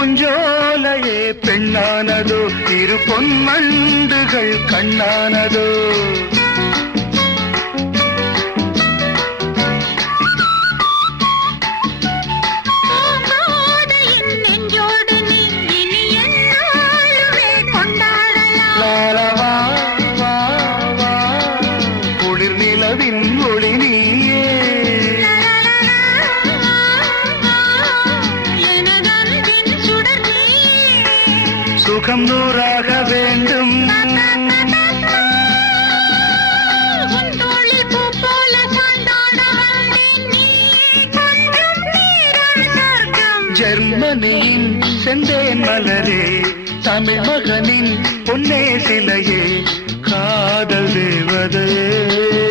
பூஞ்சோலையே பெண்ணானதோ இரு பொன்மண்டுகள் கண்ணானதோ சுகம் நூறாக வேண்டும் ஜெர்மனியின் செந்தேன் மலரே தமிழ் மகனின் பொன்னே சிலையே காதல் தேவதையே